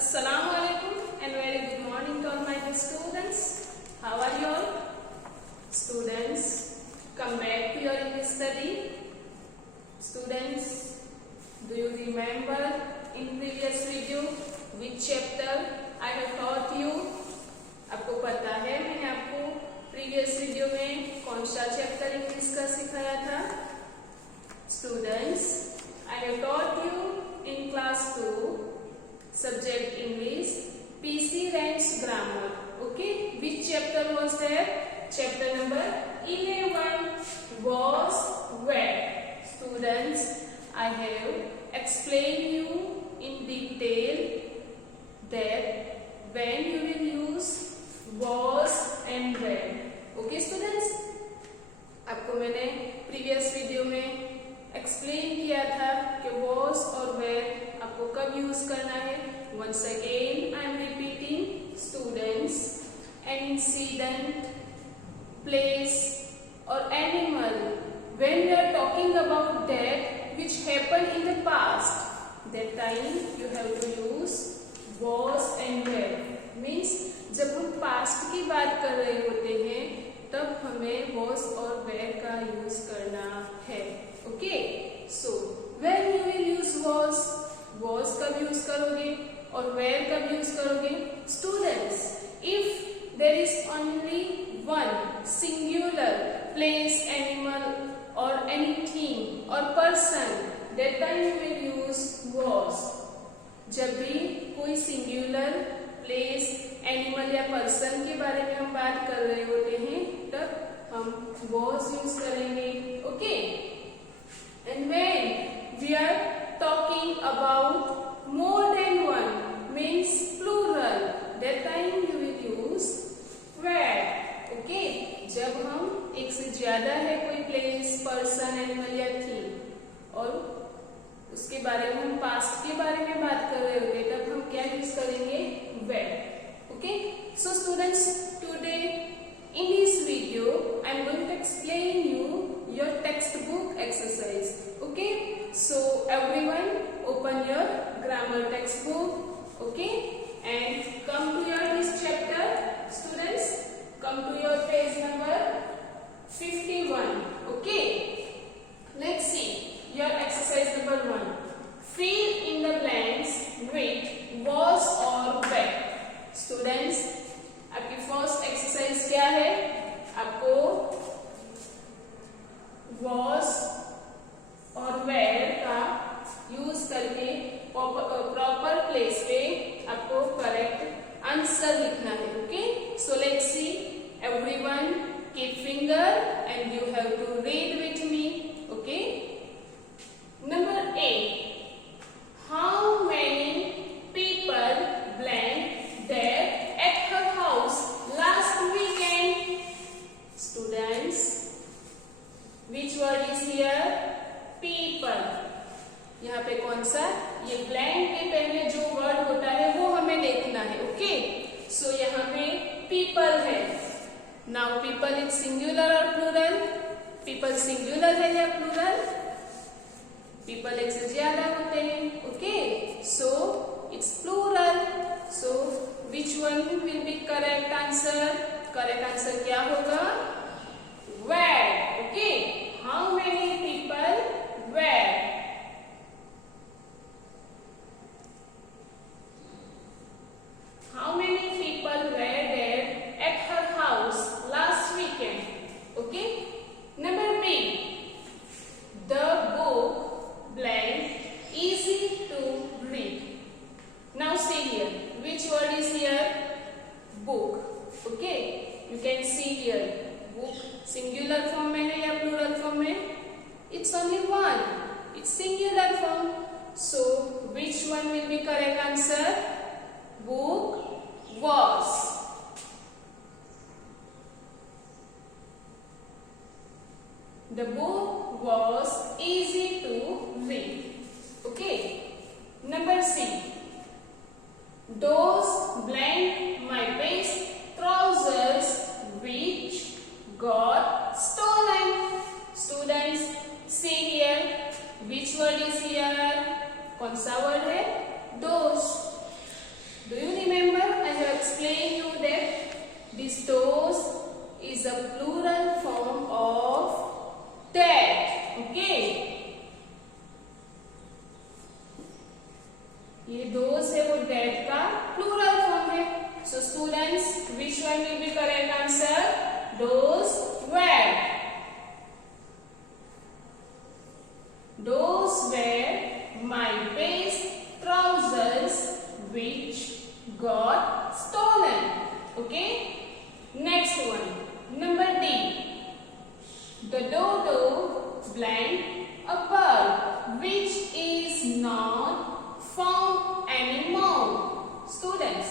Assalamu alaikum and very good morning to all my dear students. How are you all? Students, come back to your English study. Students, do you remember in previous video which chapter I have taught you? आपको पता है मैंने आपको previous video में कौन सा chapter English का सिखाया था? Students, I have taught you in class 2 subject English PC Ranks Grammar. Okay, which chapter was there? Chapter number 11 was where. Students, I have explained you in detail that when you will use was and when. Okay students, आपको मैंने previous video में explain किया था कि was और where आपको कब use करना है. Once again I am repeating, students, an incident, place or animal when we are talking about that which happened in the past, that time you have to use was and where. Means जब हम past की बात कर रहे होते हैं तब हमें was और where का यूज करना है. Okay, so when you will use was कब यूज करोगे और where कब यूज करोगे? Students, if there is only one singular place, animal or anything or person, that time you will use was. जब भी कोई singular place, animal या person के बारे में हम बात कर रहे होते हैं तब हम was यूज करेंगे. Okay, and when we are talking about more than one, means plural, that time you will use where. Okay, जब हम एक से ज्यादा है कोई place, person, animal या thing और उसके बारे में हम past के बारे में बात कर रहे होते तब हम क्या यूज करेंगे? where. Okay, so students, today in this video I am going to explain you your textbook exercise. Okay, so everyone open your grammar textbook. Okay, and come to your this chapter. Students, come to your page number 51. Okay, let's see your exercise number 1. Fill in the blanks with was or where. Students, आपकी first exercise क्या है? आपको was और where का use करके proper place पे आपको correct answer लिखना है. Okay, so let's see. Everyone keep finger and you have to read with me. Okay, number A, how many people blank there at her house last weekend. Students, which word is here? People. यहाँ पे कौन सा? ये blank के पहले जो word होता है वो हमें देखना है. ओके, सो यहाँ पे people है. नाउ people इज सिंगुलर और प्लूरल? people सिंगुलर है या प्लूरल? people एक से ज्यादा होते हैं. Okay, so it's plural. So which one will be correct answer? Correct answer क्या होगा? where. Okay, how many people were? How many people were there at her house last weekend? Okay, number B, the book blank easy to read. Now see here, which word is here? Book. Okay, you can see here book singular form में है या plural form में? It's only one. It's singular form. So which one will be correct answer? Book was. The book was easy to read. Okay. Number C. Those blank my best trousers which got stolen. Students, see here, which word is here? कौन सा word है? Those. ये those है वो dead का plural form है. So students, which one will be correct answer? Those were. Those were my best trousers which got stolen. Okay? Next one. Number D. The dodo blank a bird which is not found anymore. Students,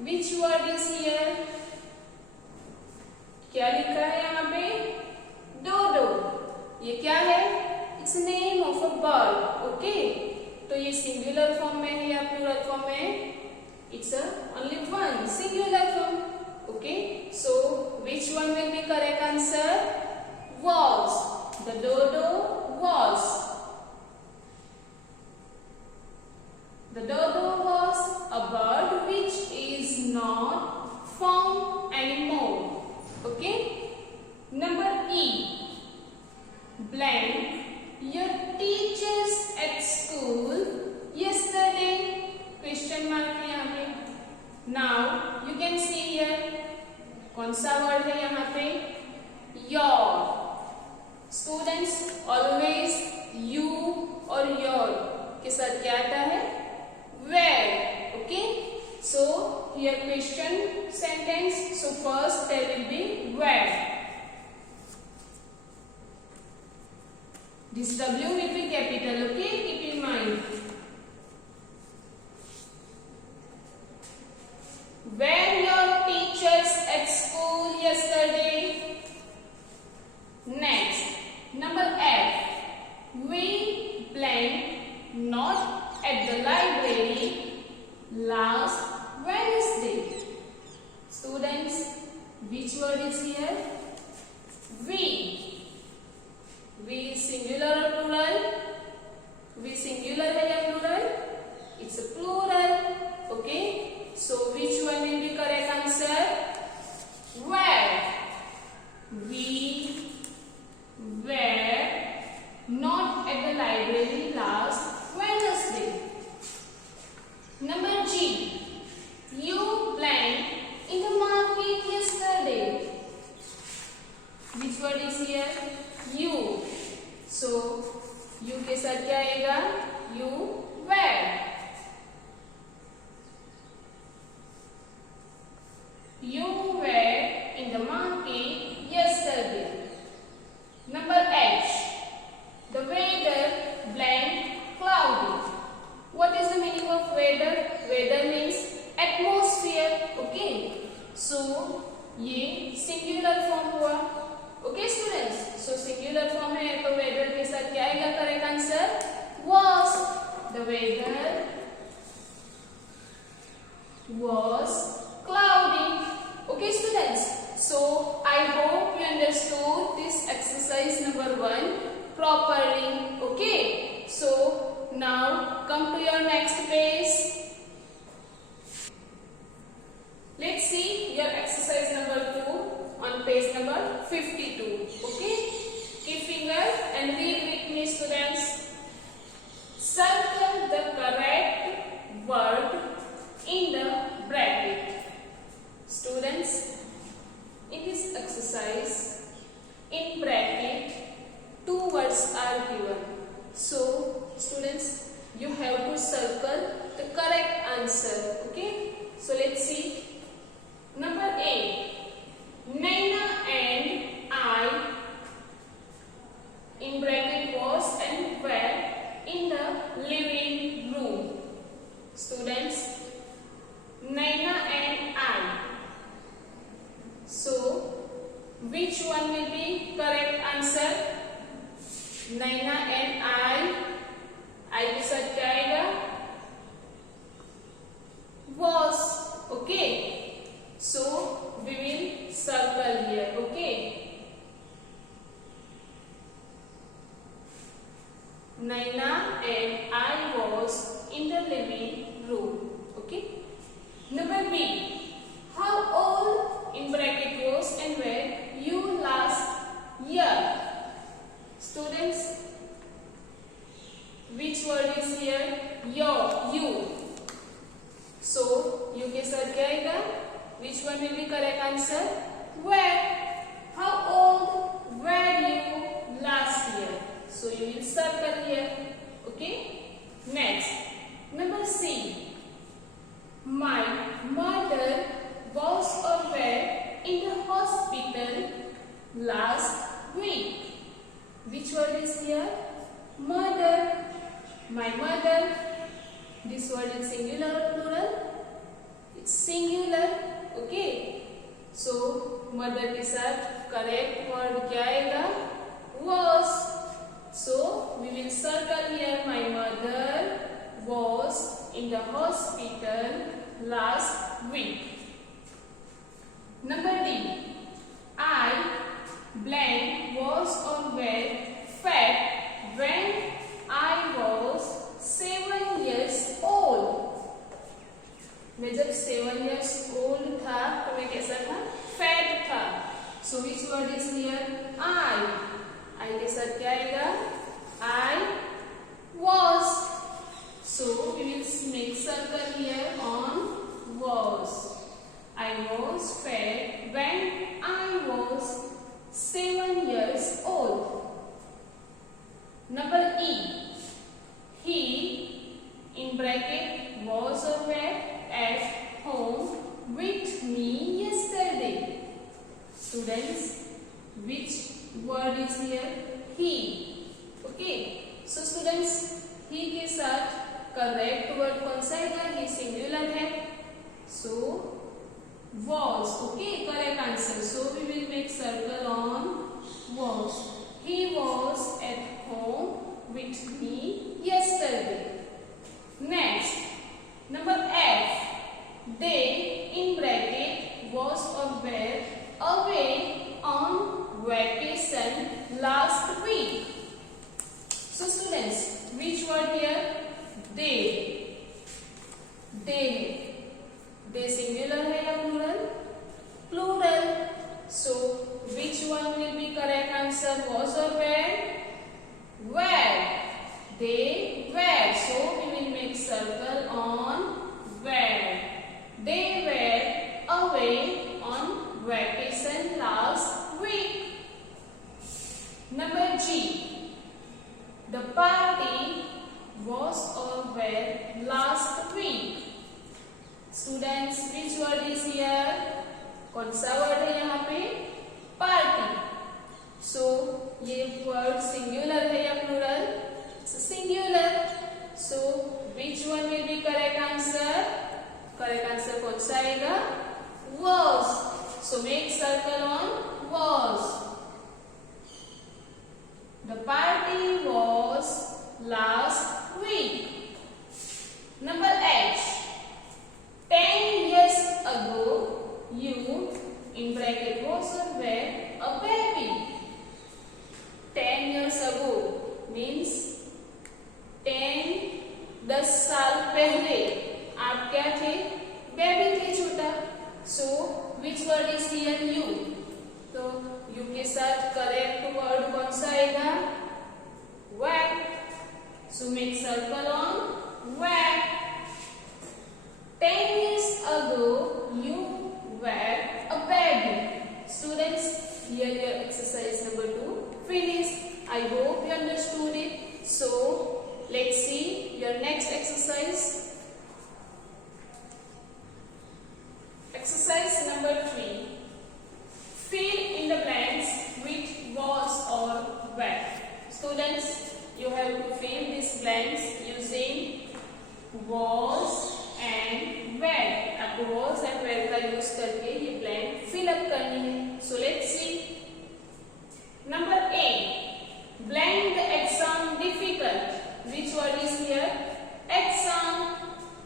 which word is here? क्या लिखा है यहाँ पे? Dodo. ये क्या है? It's name of a bird. Okay? तो ये singular form में है या plural form में है? It's a only one singular form. Okay? So which one will be correct answer? Was. The dodo was. The dodo was a bird which is not found anymore. Okay? Number E. Blank. Your teachers at school yesterday. Question mark है यहाँ पे. Now you can see here. कौन सा word है यहाँ पे? Your. Students, always you और your के साथ क्या आता है? Where. Okay? So here question sentence. So first there will be where. This W will be capital, okay? Keep in mind. Were your teachers at school yesterday? Next, number F. We blank not at the library last Wednesday. Students, which word is here? We. We is singular or plural? We singular है या plural? It's a plural. Okay? So which one will be correct answer? Where. We were not at the library last Wednesday. Number G. You blank in the market yesterday. Which word is here? You. So you के साथ क्या आएगा? You were. You were in the market yesterday. Number H. The weather blank cloudy. What is the meaning of weather? Weather means atmosphere. Okay. So ये singular form हुआ. Okay students. So singular form है तो weather के साथ क्या आएगा correct answer? Was. The weather was cloudy. Okay students. So I hope you understood this exercise number 1 properly. Okay. So now come to your next page. Let's see your exercise number 2 on page number 52. Okay. Keep finger and read with me students. Circle the correct word in the bracket. Students, in this exercise, in bracket, 2 words are given. So, students, you have to circle the correct answer. Okay? So, let's see. Number A. Naina and I, in bracket, was and were in the living room. Students, Naina and I. So, which one will be correct answer? Naina and I के साथ क्या आएगा? Was. Okay. So, we will circle here. Okay. Naina and I was in the living room. singular or plural? It's singular. Okay. So mother के साथ correct word क्या आएगा? Was. So we will circle here. My mother was in the hospital last week. Number D. I blank was or were fat when I was 7 years old. मैं जब 7 years old था तो मैं कैसा था? Fat था. So which word is here? I के साथ क्या आएगा? I was. So we will make circle here on was. I was fat when I was 7 years old. Number E. He in bracket was or were at home with me yesterday. Students, which word is here? He. Okay. So students, he के साथ correct word कौन सा है? He singular है. So was. Okay, correct answer. So we will make circle on was. He was at home with me yesterday. Next, number F. They in bracket was or were away on vacation last week. So students, which word here? They. They singular है या plural? Plural. So which one will be correct answer? Was or were? Were. They were. So we will make circle on were. They were away on vacation last week. Number G. The party was or were last week. Students, which word is here? कौन सा word है यहाँ पे? Party. So ये word singular है या plural? It's singular. So which one will be correct answer? Correct answer कौन सा आएगा? Was. So make circle on was. The party was last week. Number H. 10 years ago, you in bracket was or were a baby. 10 years ago means 10 साल पहले आप क्या थे? Baby थे, छोटा. So which word is here? You. तो you के साथ correct word कौन सा आएगा? Were. So make circle on were. 10 years ago, you were a baby. Students, here your exercise number 2 finished. I hope you understood it. So, let's see your next exercise. Exercise number 3. Fill in the blanks with was or were. Students, you have to fill these blanks using was and where. आपको was and where का use करके ये blank fill up करनी है. So let's see. Number A. Blank the exam difficult. Which word is here? Exam.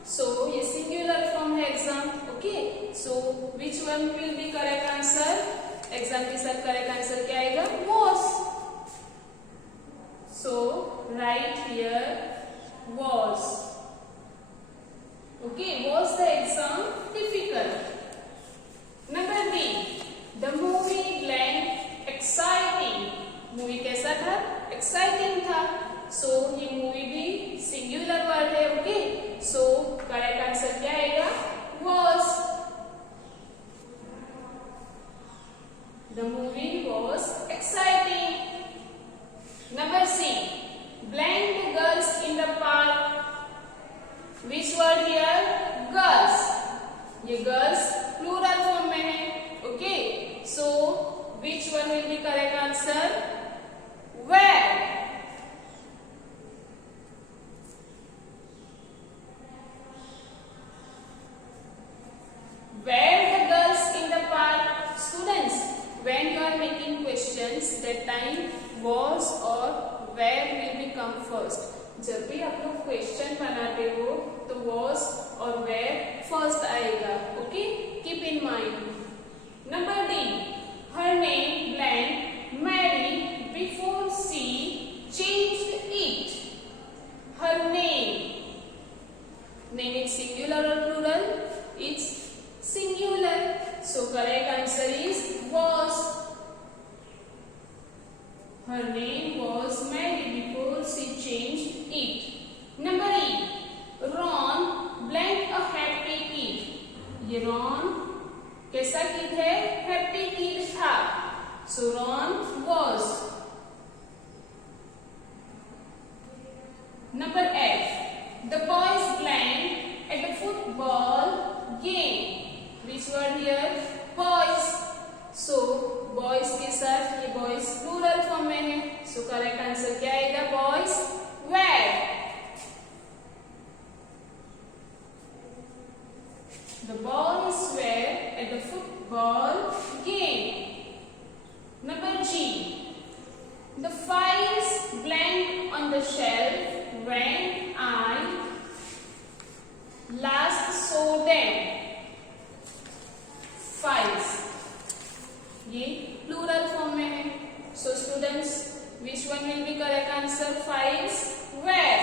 So ये singular form है exam. Okay. So which one will be correct answer? Exam के साथ correct answer क्या आएगा? Was. So write here was. Okay, was the exam difficult? Number B. The movie blank exciting. Movie कैसा था? Exciting था. So ये movie भी singular word है. Okay. So correct answer क्या आएगा? Was. The movie was exciting. Number C. Blank the girls in the park. Which word here? Girls. ये girls plural form में है. Okay. So which one will be correct answer? Where. are making questions, that time was or where will become first. जब भी आप लोग question बनाते हो तो was और where first आएगा. Okay, keep in mind. Number D, her name blank married before she changed it. Her name. Name is singular or plural? It's singular. So correct answer is was. Her name was Mary before she changed it. Number E, Ron blank a happy kid. ये Ron कैसा kid है? Happy kid था. So Ron was. Number F, the boys blank at the football game. Which word here? Boys. So boys के साथ ये boys plural form में है. So correct answer क्या आएगा? Boys were. The boys were at the football game. Number G, the files blank on the shelf when I last saw them. Files ये plural form में है. So students, which one will be correct answer? Files were.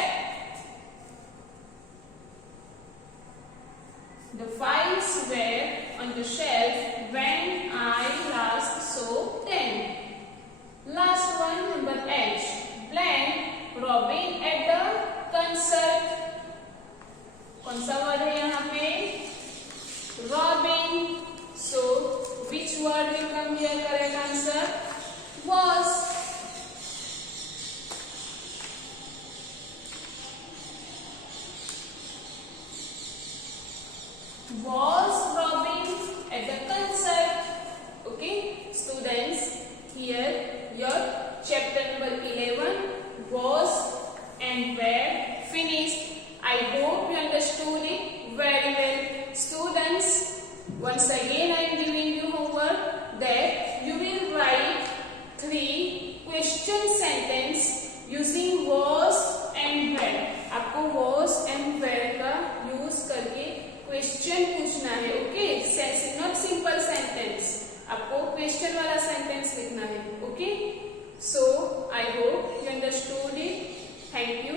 The files were on the shelf when I last saw them. Last one, number H, blank Robin at the concert. कौन सा word है यहाँ पे? Robin. So which word will come here? Correct answer was. Was Robin at the concert? Okay, students, here your chapter number 11 was and where finished. I hope you understood it very well. Students, once again I am giving you homework that you will write 3 question sentence using was and where. आपको was and where का use करके question पूछना है. Okay, not simple sentence, आपको question वाला sentence लिखना है. Okay, so I hope you understood it. Thank you.